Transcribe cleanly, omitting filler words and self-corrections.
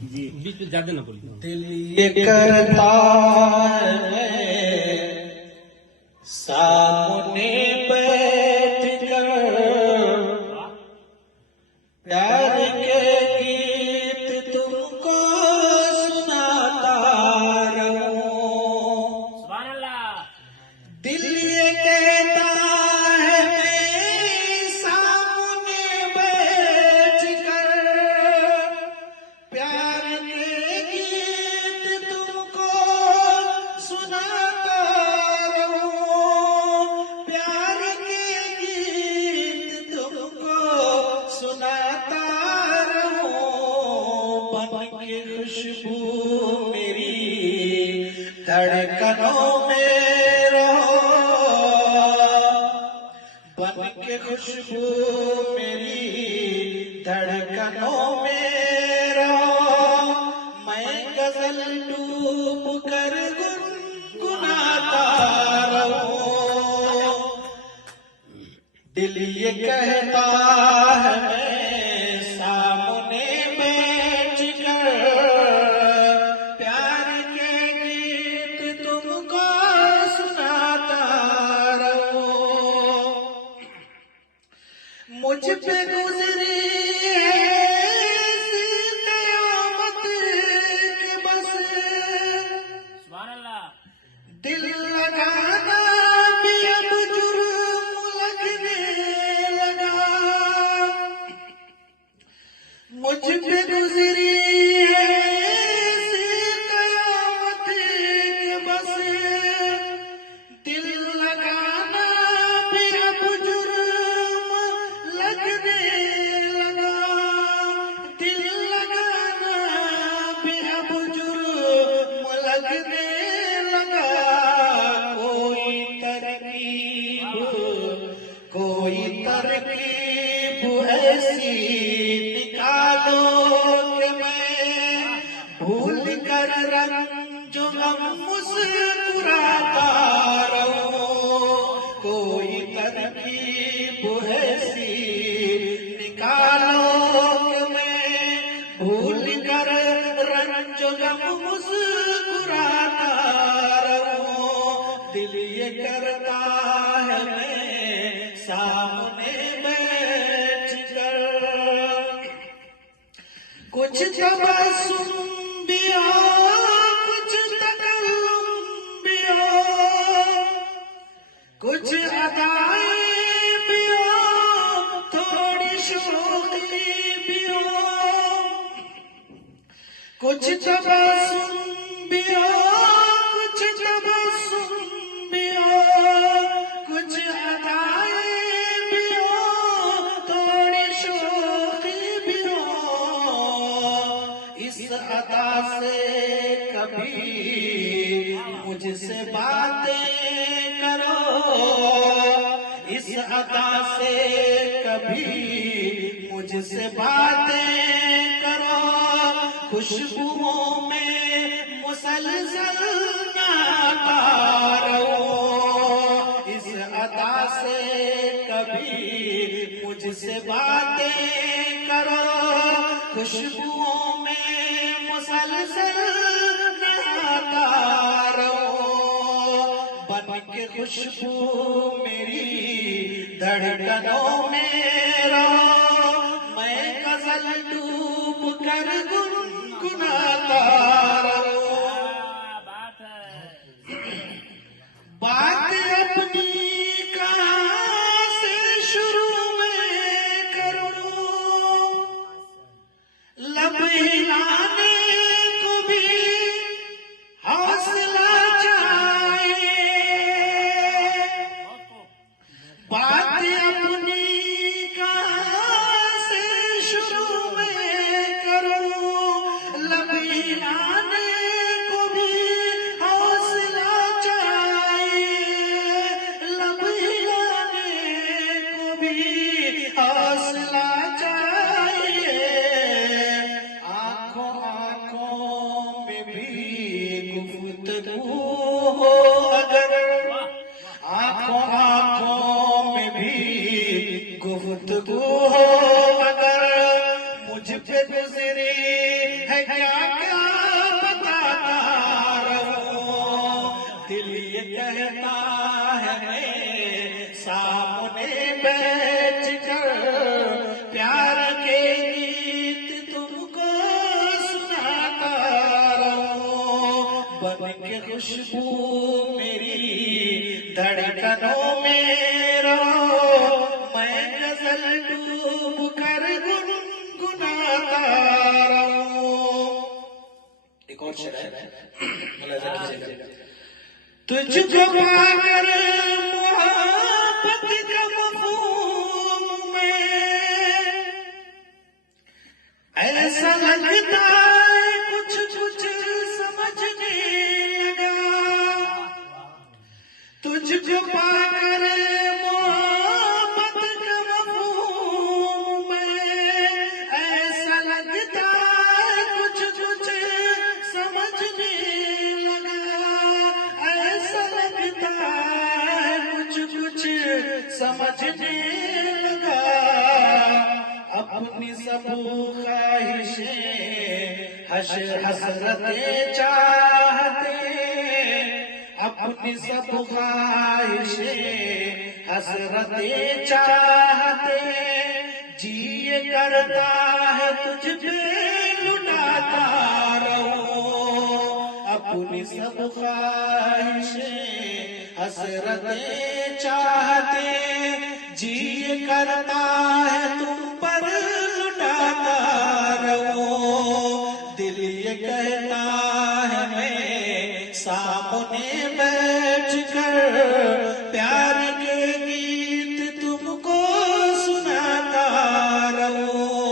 बीच में ज्यादा ना बोलिए। दिल ये करता है सामने बैठ कर प्यार के गीत तुमको सुनाता रहूं। सुभान अल्लाह। दिल ये कहता है मैं सामने बैठ कर प्यार के गीत तुमको सुनाता रहूं। प्यार के गीत तुमको सुनाता रहूं। बन के खुशबू मेरी धड़कनों में रहो। बन के खुशबू मेरी धड़कनों में रहो। मैं गजल डूब कर गुनगुनाता रहूं। दिल ये कहता है मैं सामने बैठ कर प्यार के गीत तुमको सुनाता रहूं। मुझ पे गुजरी है ऐसी कयामत के बस सुभान अल्लाह। दिल लगाना भी अब जुर्म लगने लगा। मुझ पे गुजरी है ऐसी कयामत के बस दिल लगाना भी अब जुर्म लगने लगा। दिल लगाना भी अब जुर्म लगने लगा। कोई तरकीब ऐसी निकालो कि मैं भूल कर रंजो गम मुस्कुराता रहूं। कोई तरकीब ऐसी निकालो कि मैं भूल कर रंजो गम मुस्कुराता रहूं। दिल ये करता है मैं सामने बैठ कर कुछ तबस्सुम भी हो कुछ तकल्लुम भी हो कुछ अदाएं भी हो थोड़ी शोखी भी हो। कुछ तबस्सुम भी हो कुछ तबस्सुम भी हो कुछ अदाएं भी हो थोड़ी शोखी भी हो। इस अदा से कभी मुझसे बातें करो। इस अदा से कभी मुझसे बातें करो। खुशबुओं में मुसलसल नाता रहो। इस अदा से कभी मुझसे बातें करो। खुशबुओं में मुसलसल नाता रहो। बन के खुशबू मेरी धड़कनों में रहो। मैं गजल डूब कर गुनगुनाता रहूं। बात है। बात अपनी कहाँ से शुरू में करूं। लब हिलाने को भी हौसला चाहिए। बात अपनी कहाँ से शुरू में करूं। लब हिलाने को भी हौसला चाहिए। लब हिलाने को भी हौसला चाहिए। आंखों आंखों में भी गुफ्तगू हो अगर। आंखों आंखों में भी गुफ्तगू हो अगर। मुझ पे गुजरी है क्या क्या बताता रहूं, दिल ये कहता है मैं सामने बैठ कर प्यार के गीत तुमको सुनाता रहूं, बन के खुशबू मेरी धड़कनों में रहो, मैं गजल डूब कर गुनगुनाता रहूं। एक और शेर है, मुलाजा कीजिएगा। तुझको पाकर मोहब्बत का मफ़हूम में ऐसा लगता है कुछ कुछ समझने लगा, तुझको पाकर मोहब्बत का मफ़हूम में ऐसा लगता है कुछ कुछ समझने लगा, ऐसा लगता है कुछ कुछ समझने लगा, अपनी सब ख्वाहिशें हसरतें चाहते, अपनी सब ख्वाहिशें हसरतें चाहते, जिए करता है तुझ पे लुटाता रहूं, अपनी सब ख्वाहिशें हसरतें चाहते, जिए करता है तुम पर लुटाता रहूं, दिल ये कहता है मैं सामने